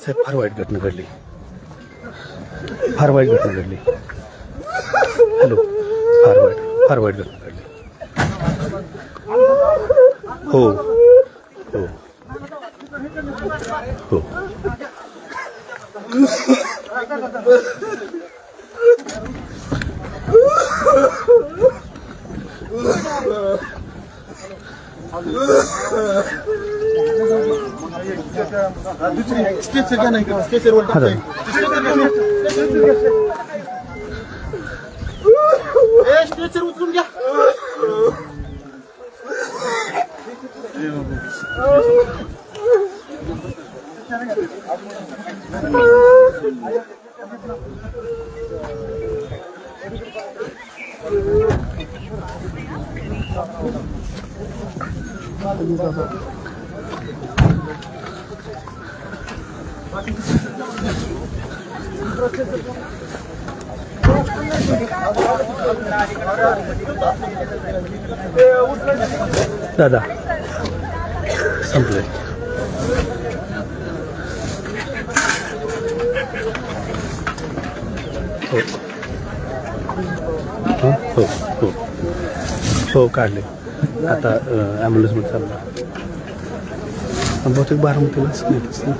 साहेब फार वाईट घटना घडली, फार वाईट घटना घडली. हॅलो, फार वाईट घटना घडली. हो हो हो. उचलून घ्या. दादा संपले. हो हो हो हो काढले. आता ॲम्ब्युलन्समध्ये चालला. बहुतेक बारामतीलाच नेतच ना.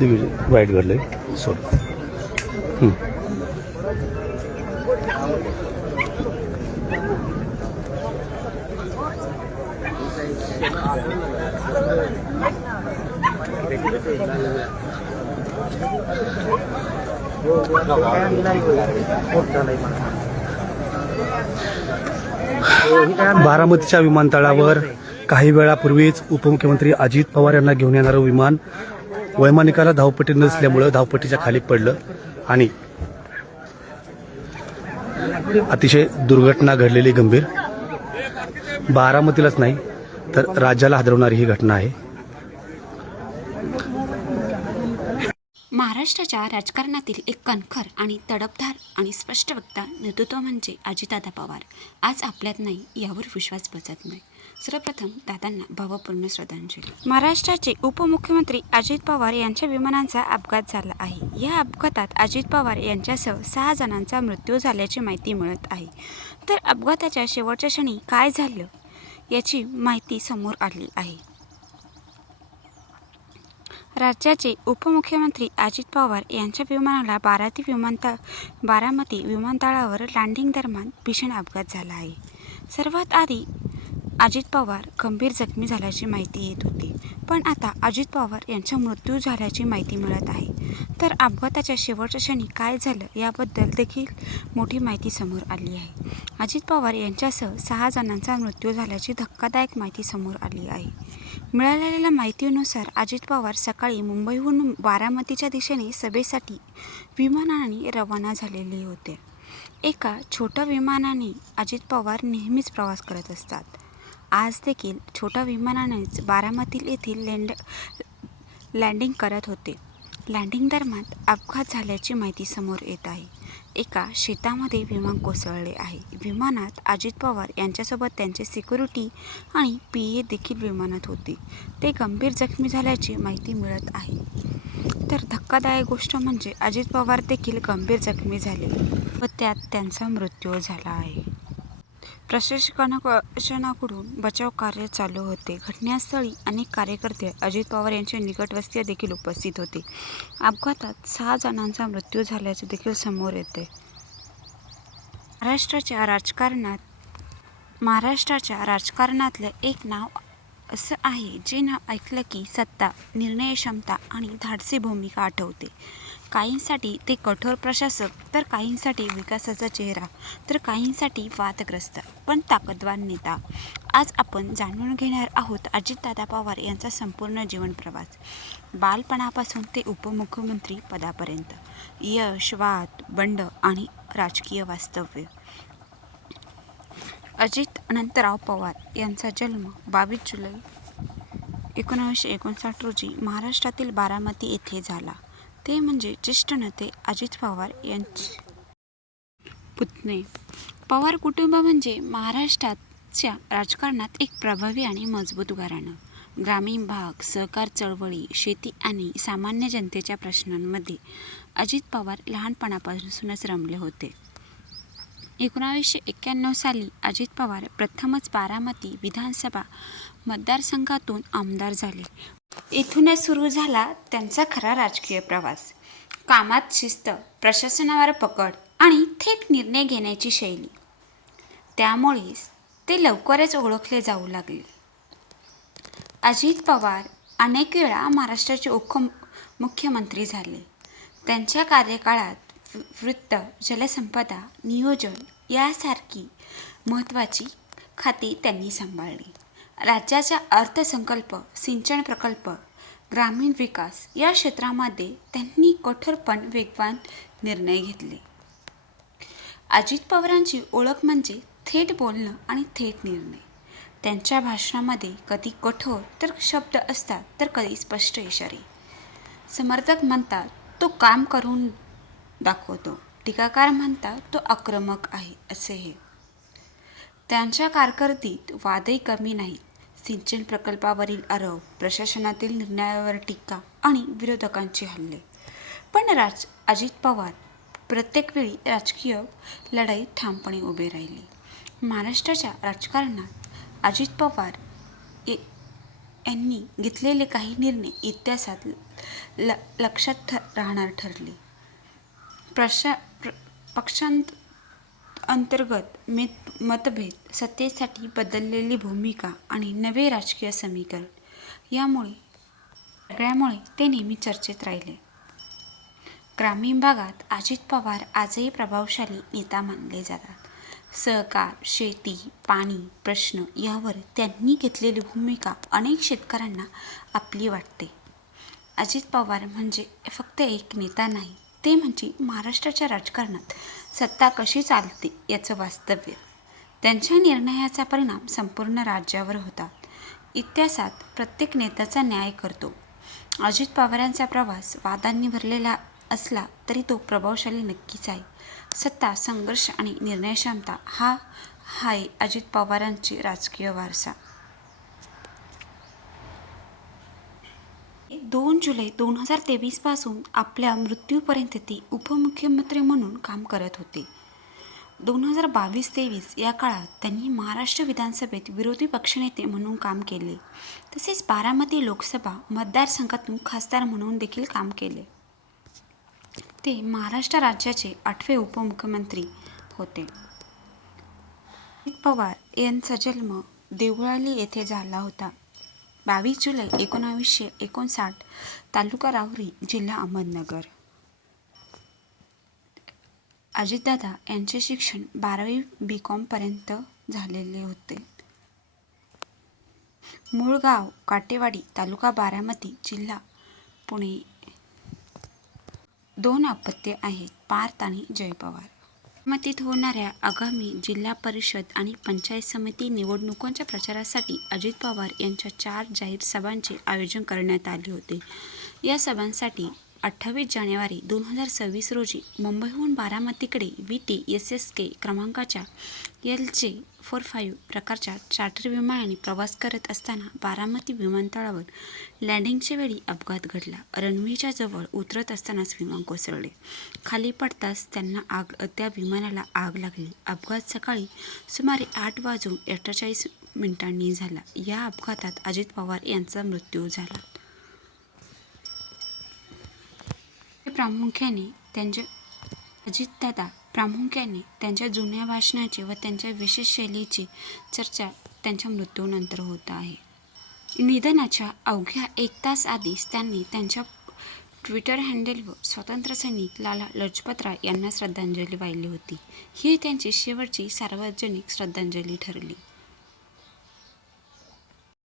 दिग्विजय वाईट घडलंय. सोड. बारामतीच्या विमानतळावर काही वेळापूर्वीच उपमुख्यमंत्री अजित पवार यांना घेऊन येणारं विमान वैमानिकाला धावपट्टी नसल्यामुळं धावपट्टीच्या खाली पडलं आणि अतिशय दुर्घटना घडलेली गंभीर. बारामतीलाच नाही तर राज्याला हादरवणारी ही घटना आहे. महाराष्ट्राच्या राजकारणातील एक कणखर आणि तडफदार आणि स्पष्ट वक्ता नेतृत्व म्हणजे अजितदादा पवार. आज आपल्यात नाही यावर विश्वास बसत नाही. सर्वप्रथम दादांना भावपूर्ण श्रद्धांजली. महाराष्ट्राचे उपमुख्यमंत्री अजित पवार यांच्या विमानाचा अपघात झाला आहे. या अपघातात अजित पवार यांच्यासह 6 जणांचा मृत्यू झाल्याची माहिती मिळत आहे. तर अपघाताच्या शेवटच्या क्षणी काय झालं याची माहिती समोर आली आहे. राज्याचे उपमुख्यमंत्री अजित पवार यांच्या विमानाला बारामती विमानतळावर लँडिंग दरम्यान भीषण अपघात झाला आहे. सर्वात आधी अजित पवार गंभीर जखमी झाल्याची माहिती येत होती, पण आता अजित पवार यांचा मृत्यू झाल्याची माहिती मिळत आहे. तर अपघाताच्या शेवटच्या क्षणी काय झालं याबद्दल देखील मोठी माहिती समोर आली आहे. अजित पवार यांच्यासह 6 जणांचा मृत्यू झाल्याची धक्कादायक माहिती समोर आली आहे. मिळालेल्या माहितीनुसार अजित पवार सकाळी मुंबईहून बारामतीच्या दिशेने सभेसाठी विमानाने रवाना झालेले होते. एका छोट्या विमानाने अजित पवार नेहमीच प्रवास करत असतात. आज देखील छोट्या विमानानेच बारामती येथील लँडिंग करत होते. लँडिंग दरम्यान अपघात झाल्याची माहिती समोर येत आहे. एका शेतामध्ये विमान कोसळले आहे. विमानात अजित पवार यांच्यासोबत त्यांचे सिक्युरिटी आणि PA देखील विमानात होते. ते गंभीर जखमी झाल्याची माहिती मिळत आहे. तर धक्कादायक गोष्ट म्हणजे अजित पवार देखील गंभीर जखमी झाले व त्यात त्यांचा मृत्यू झाला आहे. प्रशासनाकडून बचाव कार्य चालू होते. घटनास्थळी अनेक कार्यकर्ते, अजित पवार यांचे निकटवर्तीय देखील उपस्थित होते. अपघातात 6 जणांचा मृत्यू झाल्याचे देखील समोर येते. महाराष्ट्राच्या राजकारणातलं एक नाव असं आहे जे नाव ऐकलं की सत्ता, निर्णय क्षमता आणि धाडसी भूमिका आठवते. काहींसाठी ते कठोर प्रशासक, तर काहींसाठी विकासाचा चेहरा, तर काहींसाठी वादग्रस्त पण ताकदवार नेता. आज आपण जाणून घेणार आहोत अजितदादा पवार यांचा संपूर्ण जीवन प्रवास, बालपणापासून ते उपमुख्यमंत्री पदापर्यंत. यश, वाद, बंड आणि राजकीय वास्तव्य. अजित अनंतराव पवार यांचा जन्म 22 जुलै 1959 रोजी महाराष्ट्रातील बारामती येथे झाला. ते म्हणजे ज्येष्ठ नेते अजित पवार यांचे पुतणे. पवार कुटुंब म्हणजे महाराष्ट्राच्या राजकारणात एक प्रभावी आणि मजबूत घराणं. ग्रामीण भाग, सहकार चळवळी, शेती आणि सामान्य जनतेच्या प्रश्नांमध्ये अजित पवार लहानपणापासूनच रमले होते. 1991 साली अजित पवार प्रथमच बारामती विधानसभा मतदारसंघातून आमदार झाले. इथूनच सुरू झाला त्यांचा खरा राजकीय प्रवास. कामात शिस्त, प्रशासनावर पकड आणि थेट निर्णय घेण्याची शैली. त्यामुळेच ते लवकरच ओळखले जाऊ लागले. अजित पवार अनेक वेळा महाराष्ट्राचे मुख्यमंत्री झाले. त्यांच्या कार्यकाळात वृत्त, जलसंपदा, नियोजन यासारखी महत्त्वाची खाती त्यांनी सांभाळली. राज्याचा अर्थसंकल्प, सिंचन प्रकल्प, ग्रामीण विकास या क्षेत्रामध्ये त्यांनी कठोर पण वेगवान निर्णय घेतले. अजित पवारांची ओळख म्हणजे थेट बोलणं आणि थेट निर्णय. त्यांच्या भाषणामध्ये कधी कठोर तर शब्द असतात, तर कधी स्पष्ट इशारे. समर्थक म्हणतात तो काम करून दाखवतो, टीकाकार म्हणतात तो आक्रमक आहे असेही. त्यांच्या कारकिर्दीत वादही कमी नाहीत. सिंचन प्रकल्पावरील आरोप, प्रशासनातील निर्णयावर टीका आणि विरोधकांचे हल्ले. पण अजित पवार प्रत्येक वेळी राजकीय लढाईत ठामपणे उभे राहिले. महाराष्ट्राच्या राजकारणात अजित पवार यांनी घेतलेले काही निर्णय इतिहासात लक्षात राहणार ठरले. पक्षांतर्गत मतभेद, सत्तेसाठी बदललेली भूमिका आणि नवे राजकीय समीकरण सगळ्यामुळे ते नेहमी चर्चेत राहिले. ग्रामीण भागात अजित पवार आजही प्रभावशाली नेता मानले जातात. सहकार, शेती, पाणी प्रश्न यावर त्यांनी घेतलेली भूमिका अनेक शेतकऱ्यांना आपली वाटते. अजित पवार म्हणजे फक्त एक नेता नाही, ते म्हणजे महाराष्ट्राच्या राजकारणात सत्ता कशी चालते याचं वास्तव्य. त्यांच्या निर्णयाचा परिणाम संपूर्ण राज्यावर होता. इतिहासात प्रत्येक नेत्याचा न्याय करतो. अजित पवारांचा प्रवास वादांनी भरलेला असला तरी तो प्रभावशाली नक्कीच आहे. सत्ता, संघर्ष आणि निर्णयक्षमता हा आहे अजित पवारांचे राजकीय वारसा. 2 जुलै 2023 पासून आपल्या मृत्यूपर्यंत ते उपमुख्यमंत्री म्हणून काम करत होते. 2022-23 या काळात त्यांनी महाराष्ट्र विधानसभेत विरोधी पक्षनेते म्हणून काम केले. तसेच बारामती लोकसभा मतदारसंघातून खासदार म्हणून देखील काम केले. ते महाराष्ट्र राज्याचे 8वे उपमुख्यमंत्री होते. अजित पवार यांचा जन्म देवळाली येथे झाला होता. 22 जुलै 1959, तालुका राहुरी, जिल्हा अहमदनगर. अजितदादा यांचे शिक्षण 12वी B.Com पर्यंत झालेले होते. मूळ गाव काटेवाडी, तालुका बारामती, जिल्हा पुणे. 2 अपत्ये आहेत, पार्थ आणि जय पवार. बारामतीत होणाऱ्या आगामी जिल्हा परिषद आणि पंचायत समिती निवडणुकांच्या प्रचारासाठी अजित पवार यांच्या 4 जाहीर सभांचे आयोजन करण्यात आले होते. या सभांसाठी 28 जानेवारी 2026 रोजी मुंबईहून बारामतीकडे VTSSK क्रमांकाच्या LJ45 प्रकारच्या चार्टर विमानाने प्रवास करत असताना बारामती विमानतळावर लँडिंगच्या वेळी अपघात घडला. रनवेच्या जवळ उतरत असतानाच विमान कोसळले. खाली पडताच त्या विमानाला आग लागली. अपघात सकाळी सुमारे 8:48 झाला. या अपघातात अजित पवार यांचा मृत्यू झाला. अजितदादा प्रामुख्याने त्यांच्या जुन्या भाषणांची व त्यांच्या विशेष शैलीची चर्चा त्यांच्या मृत्यूनंतर होत आहे. निधनाच्या अवघ्या 1 तास आधीच त्यांनी त्यांच्या ट्विटर हँडलवर स्वातंत्र्यसैनिक लाला लजपत राय यांना श्रद्धांजली वाहिली होती. ही त्यांची शेवटची सार्वजनिक श्रद्धांजली ठरली.